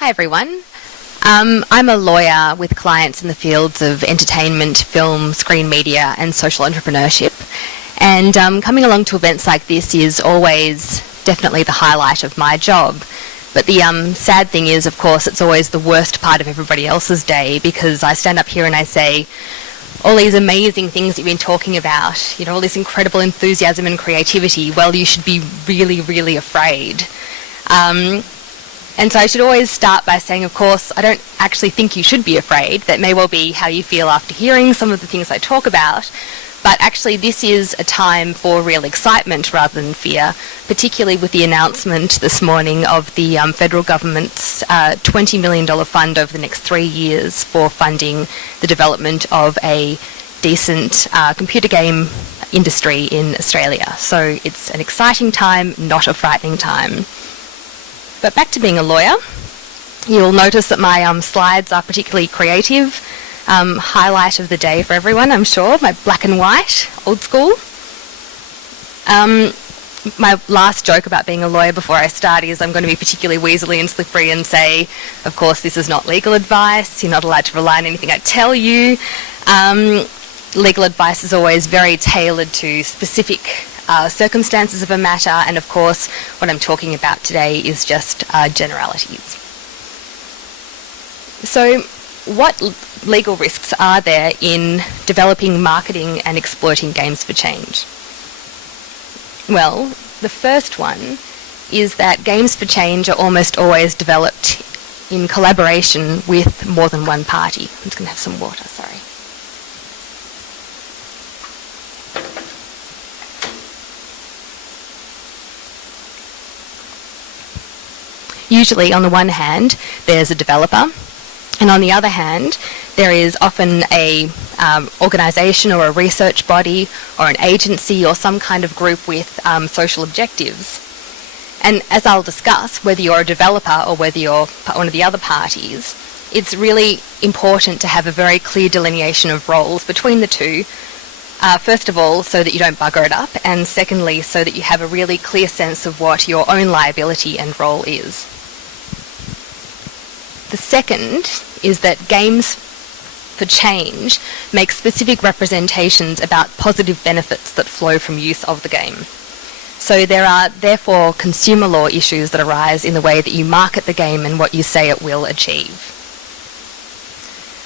Hi everyone. I'm a lawyer with clients in the fields of entertainment, film, screen media and social entrepreneurship. And coming along to events like this is always definitely the highlight of my job. But the sad thing is, of course, it's always the worst part of everybody else's day, because I stand up here and I say, all these amazing things that you've been talking about, you know, all this incredible enthusiasm and creativity, well, you should be really, really afraid. And so I should always start by saying, of course, I don't actually think you should be afraid. That may well be how you feel after hearing some of the things I talk about. But actually, this is a time for real excitement rather than fear, particularly with the announcement this morning of the federal government's $20 million fund over the next 3 years for funding the development of a decent computer game industry in Australia. So it's an exciting time, not a frightening time. But back to being a lawyer, you'll notice that my slides are particularly creative. Highlight of the day for everyone, I'm sure, my black and white, old school. My last joke about being a lawyer before I start is I'm going to be particularly weaselly and slippery and say, of course, this is not legal advice, you're not allowed to rely on anything I tell you. Legal advice is always very tailored to specific circumstances of a matter, and of course what I'm talking about today is just generalities. So what legal risks are there in developing, marketing and exploiting games for change? Well, the first one is that games for change are almost always developed in collaboration with more than one party. I'm just going to have some water, sorry. Usually, on the one hand, there's a developer, and on the other hand, there is often a organisation or a research body or an agency or some kind of group with social objectives. And as I'll discuss, whether you're a developer or whether you're one of the other parties, it's really important to have a very clear delineation of roles between the two. First of all, so that you don't bugger it up, and secondly, so that you have a really clear sense of what your own liability and role is. The second is that games for change make specific representations about positive benefits that flow from use of the game. So there are therefore consumer law issues that arise in the way that you market the game and what you say it will achieve.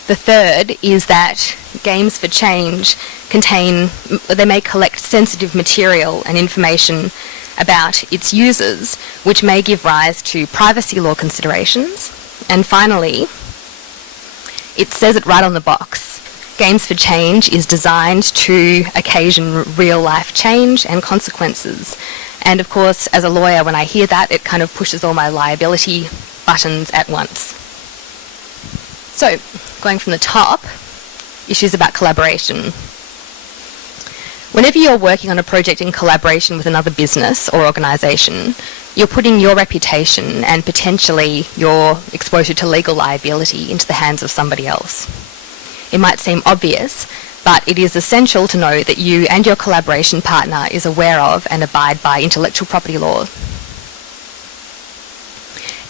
The third is that games for change they may collect sensitive material and information about its users, which may give rise to privacy law considerations. And finally, it says it right on the box. Games for Change is designed to occasion real-life change and consequences. And of course, as a lawyer, when I hear that, it kind of pushes all my liability buttons at once. So, going from the top, issues about collaboration. Whenever you're working on a project in collaboration with another business or organisation, you're putting your reputation and potentially your exposure to legal liability into the hands of somebody else. It might seem obvious, but it is essential to know that you and your collaboration partner is aware of and abide by intellectual property law.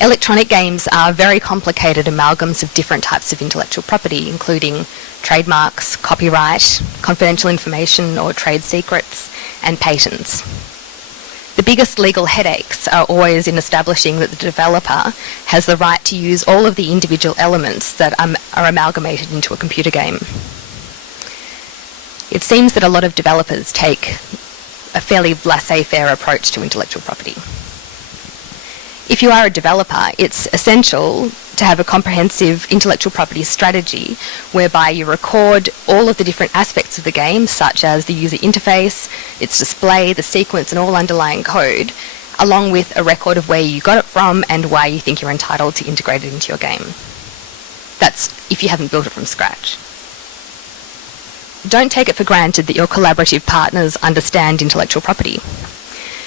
Electronic games are very complicated amalgams of different types of intellectual property, including trademarks, copyright, confidential information or trade secrets, and patents. The biggest legal headaches are always in establishing that the developer has the right to use all of the individual elements that are amalgamated into a computer game. It seems that a lot of developers take a fairly laissez-faire approach to intellectual property. If you are a developer, it's essential to have a comprehensive intellectual property strategy whereby you record all of the different aspects of the game, such as the user interface, its display, the sequence and all underlying code, along with a record of where you got it from and why you think you're entitled to integrate it into your game. That's if you haven't built it from scratch. Don't take it for granted that your collaborative partners understand intellectual property.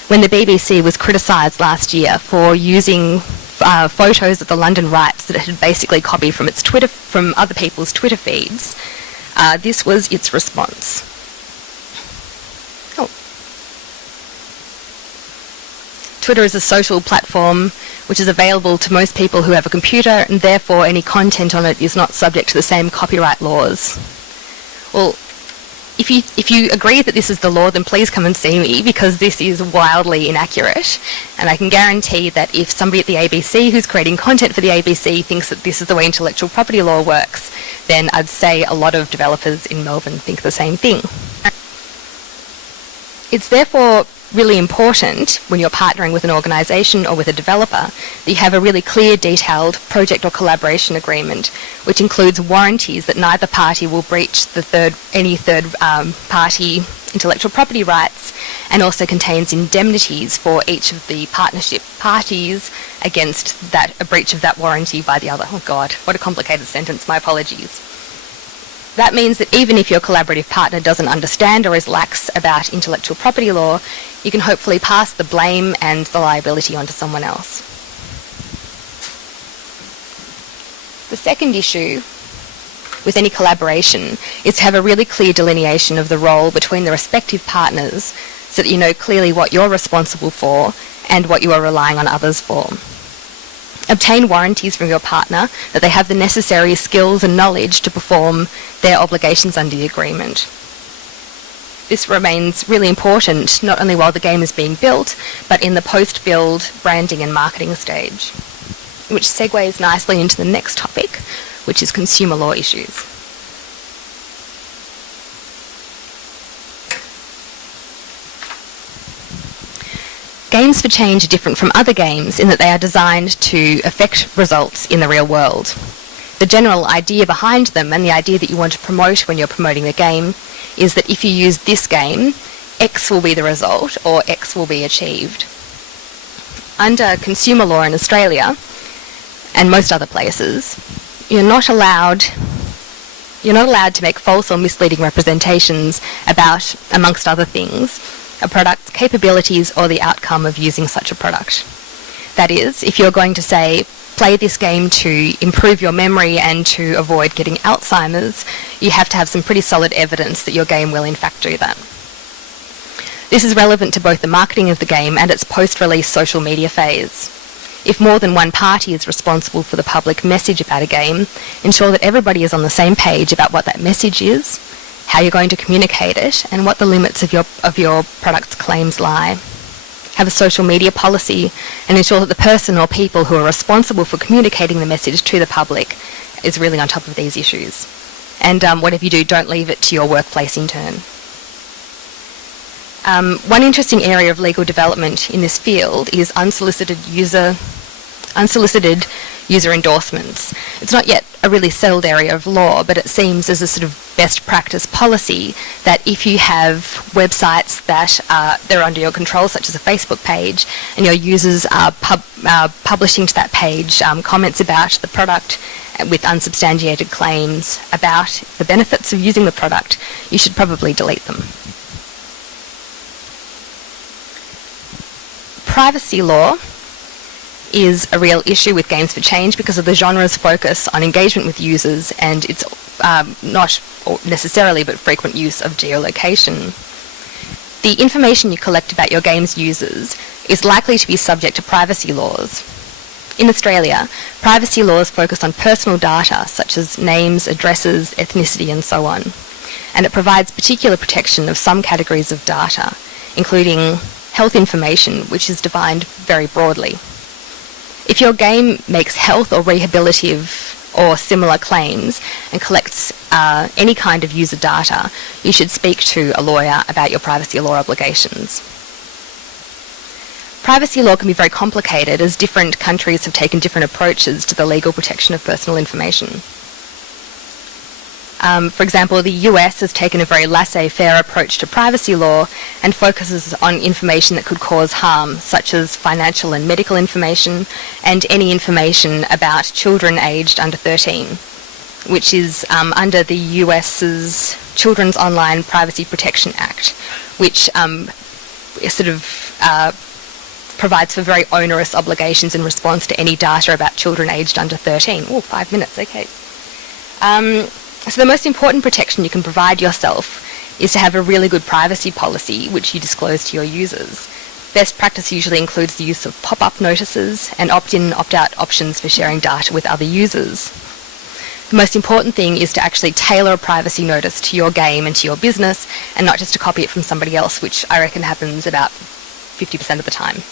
When the BBC was criticised last year for using photos of the London riots that it had basically copied from other people's Twitter feeds, this was its response. Twitter is a social platform which is available to most people who have a computer, and therefore any content on it is not subject to the same copyright laws. Well, if you agree that this is the law, then please come and see me, because this is wildly inaccurate. And I can guarantee that if somebody at the ABC who's creating content for the ABC thinks that this is the way intellectual property law works, then I'd say a lot of developers in Melbourne think the same thing. It's therefore really important when you're partnering with an organisation or with a developer that you have a really clear, detailed project or collaboration agreement, which includes warranties that neither party will breach any third party intellectual property rights, and also contains indemnities for each of the partnership parties against a breach of that warranty by the other. Oh God, what a complicated sentence, my apologies. That means that even if your collaborative partner doesn't understand or is lax about intellectual property law, you can hopefully pass the blame and the liability onto someone else. The second issue with any collaboration is to have a really clear delineation of the role between the respective partners so that you know clearly what you're responsible for and what you are relying on others for. Obtain warranties from your partner that they have the necessary skills and knowledge to perform their obligations under the agreement. This remains really important not only while the game is being built, but in the post-build branding and marketing stage, which segues nicely into the next topic, which is consumer law issues. Games for change are different from other games in that they are designed to affect results in the real world. The general idea behind them, and the idea that you want to promote when you're promoting the game, is that if you use this game, X will be the result, or X will be achieved. Under consumer law in Australia, and most other places, you're not allowed to make false or misleading representations about, amongst other things, a product's capabilities or the outcome of using such a product. That is, if you're going to say, play this game to improve your memory and to avoid getting Alzheimer's, you have to have some pretty solid evidence that your game will in fact do that. This is relevant to both the marketing of the game and its post-release social media phase. If more than one party is responsible for the public message about a game, ensure that everybody is on the same page about what that message is, how you're going to communicate it, and what the limits of your product's claims lie. Have a social media policy and ensure that the person or people who are responsible for communicating the message to the public is really on top of these issues. And whatever you do, don't leave it to your workplace intern. One interesting area of legal development in this field is unsolicited user endorsements. It's not yet a really settled area of law, but it seems as a sort of best practice policy that if you have websites that they're under your control, such as a Facebook page, and your users are publishing to that page comments about the product with unsubstantiated claims about the benefits of using the product, you should probably delete them. Privacy law is a real issue with Games for Change because of the genre's focus on engagement with users and its not necessarily but frequent use of geolocation. The information you collect about your game's users is likely to be subject to privacy laws. In Australia, privacy laws focus on personal data such as names, addresses, ethnicity and so on, and it provides particular protection of some categories of data, including health information, which is defined very broadly. If your game makes health or rehabilitative or similar claims and collects any kind of user data, you should speak to a lawyer about your privacy law obligations. Privacy law can be very complicated as different countries have taken different approaches to the legal protection of personal information. For example, the US has taken a very laissez-faire approach to privacy law and focuses on information that could cause harm, such as financial and medical information and any information about children aged under 13, which is under the US's Children's Online Privacy Protection Act, which provides for very onerous obligations in response to any data about children aged under 13. Oh, 5 minutes, okay. So the most important protection you can provide yourself is to have a really good privacy policy which you disclose to your users. best practice usually includes the use of pop-up notices and opt-in and opt-out options for sharing data with other users. The most important thing is to actually tailor a privacy notice to your game and to your business, and not just to copy it from somebody else, which I reckon happens about 50% of the time.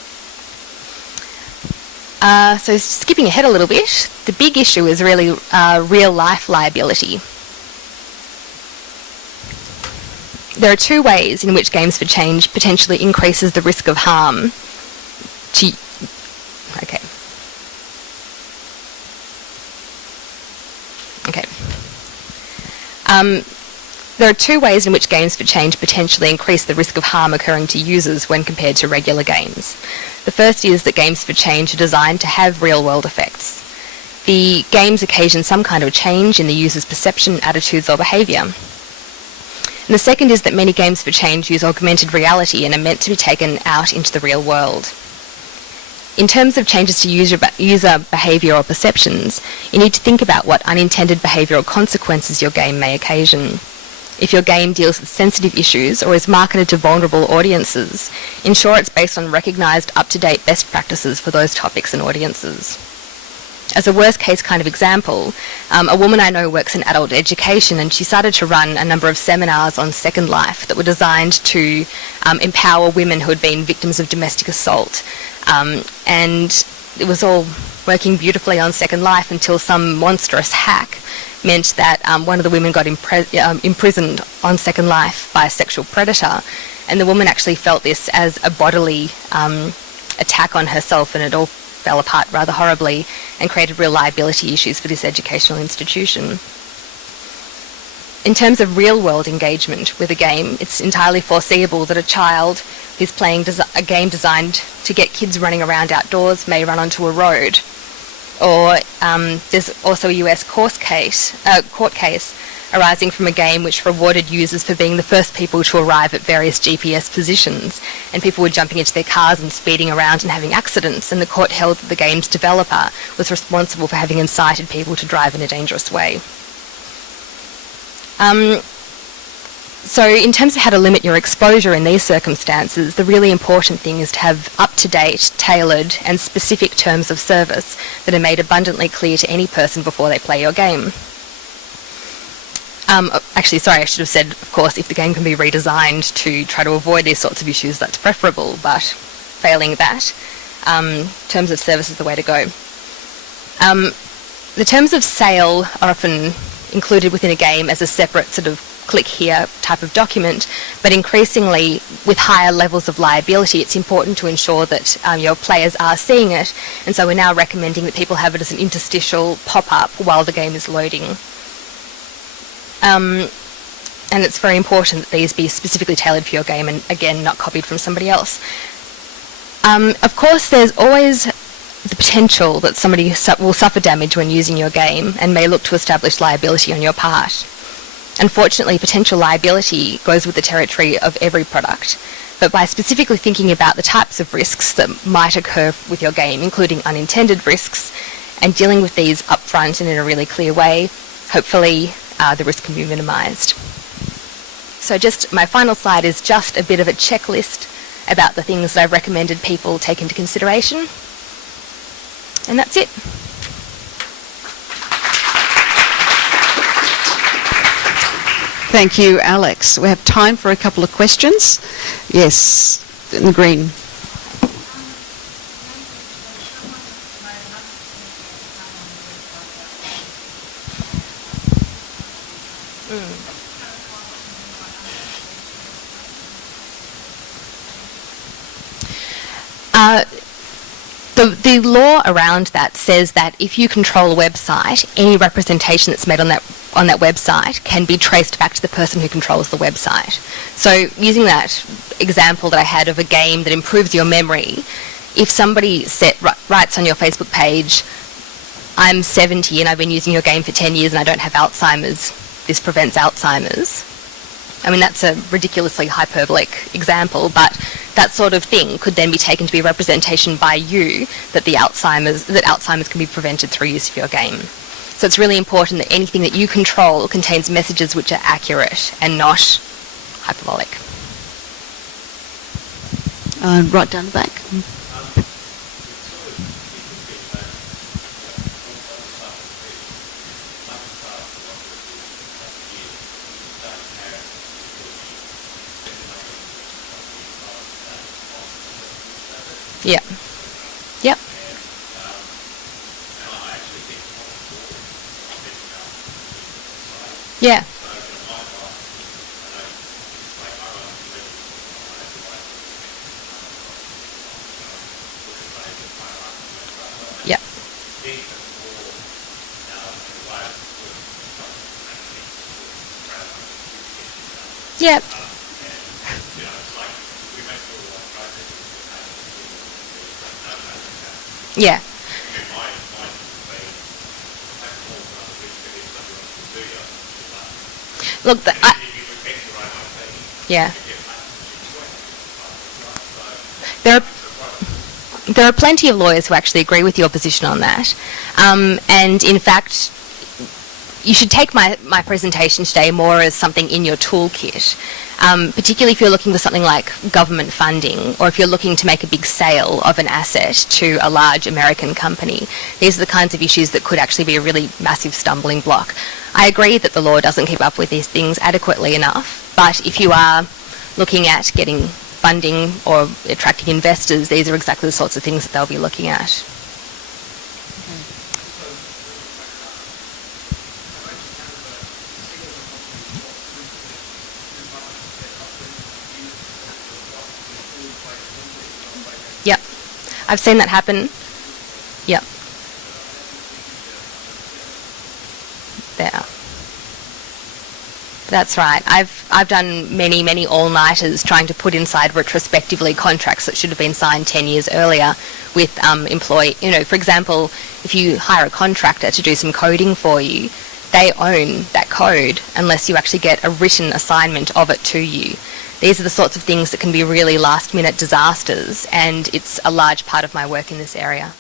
So skipping ahead a little bit, the big issue is really real-life liability. There are two ways in which Games for Change potentially increases the risk of harm to... Okay. There are two ways in which Games for Change potentially increase the risk of harm occurring to users when compared to regular games. The first is that Games for Change are designed to have real-world effects. The games occasion some kind of change in the user's perception, attitudes or behaviour. And the second is that many Games for Change use augmented reality and are meant to be taken out into the real world. In terms of changes to user behaviour or perceptions, you need to think about what unintended behavioural consequences your game may occasion. If your game deals with sensitive issues or is marketed to vulnerable audiences, ensure it's based on recognised up-to-date best practices for those topics and audiences. As a worst-case kind of example, a woman I know works in adult education, and she started to run a number of seminars on Second Life that were designed to empower women who had been victims of domestic assault. And it was all working beautifully on Second Life until some monstrous hack meant that one of the women got imprisoned on Second Life by a sexual predator, and the woman actually felt this as a bodily attack on herself, and it all fell apart rather horribly and created real liability issues for this educational institution. In terms of real-world engagement with a game, it's entirely foreseeable that a child who's playing a game designed to get kids running around outdoors may run onto a road. Or there's also a US court case arising from a game which rewarded users for being the first people to arrive at various GPS positions, and people were jumping into their cars and speeding around and having accidents, and the court held that the game's developer was responsible for having incited people to drive in a dangerous way. So in terms of how to limit your exposure in these circumstances, the really important thing is to have up-to-date, tailored and specific terms of service that are made abundantly clear to any person before they play your game. Actually, sorry, I should have said, of course, if the game can be redesigned to try to avoid these sorts of issues, that's preferable, but failing that, terms of service is the way to go. The terms of sale are often included within a game as a separate sort of click here type of document, but increasingly with higher levels of liability, it's important to ensure that your players are seeing it, and so we're now recommending that people have it as an interstitial pop-up while the game is loading. And it's very important that these be specifically tailored for your game and, again, not copied from somebody else. Of course, there's always the potential that somebody will suffer damage when using your game and may look to establish liability on your part. Unfortunately, potential liability goes with the territory of every product, but by specifically thinking about the types of risks that might occur with your game, including unintended risks, and dealing with these upfront and in a really clear way, hopefully the risk can be minimised. So just my final slide is just a bit of a checklist about the things that I've recommended people take into consideration. And that's it. Thank you, Alex. We have time for a couple of questions. Yes, in the green. The law around that says that if you control a website, any representation that's made on that website can be traced back to the person who controls the website. So using that example that I had of a game that improves your memory, if somebody writes on your Facebook page, I'm 70 and I've been using your game for 10 years and I don't have Alzheimer's, this prevents Alzheimer's. I mean, that's a ridiculously hyperbolic example, but that sort of thing could then be taken to be a representation by you that Alzheimer's can be prevented through use of your game. So it's really important that anything that you control contains messages which are accurate and not hyperbolic. Right down the back. Yeah. Yep. Yeah. Yep. Yep. Yeah. Look, yeah. There are there are plenty of lawyers who actually agree with your position on that, and in fact, you should take my presentation today more as something in your toolkit, particularly if you're looking for something like government funding, or if you're looking to make a big sale of an asset to a large American company. These are the kinds of issues that could actually be a really massive stumbling block. I agree that the law doesn't keep up with these things adequately enough, but if you are looking at getting funding or attracting investors, these are exactly the sorts of things that they'll be looking at. Yep, I've seen that happen. Yep. There. That's right. I've done many all-nighters trying to put inside retrospectively contracts that should have been signed 10 years earlier with employee. You know, for example, if you hire a contractor to do some coding for you, they own that code unless you actually get a written assignment of it to you. These are the sorts of things that can be really last-minute disasters, and it's a large part of my work in this area.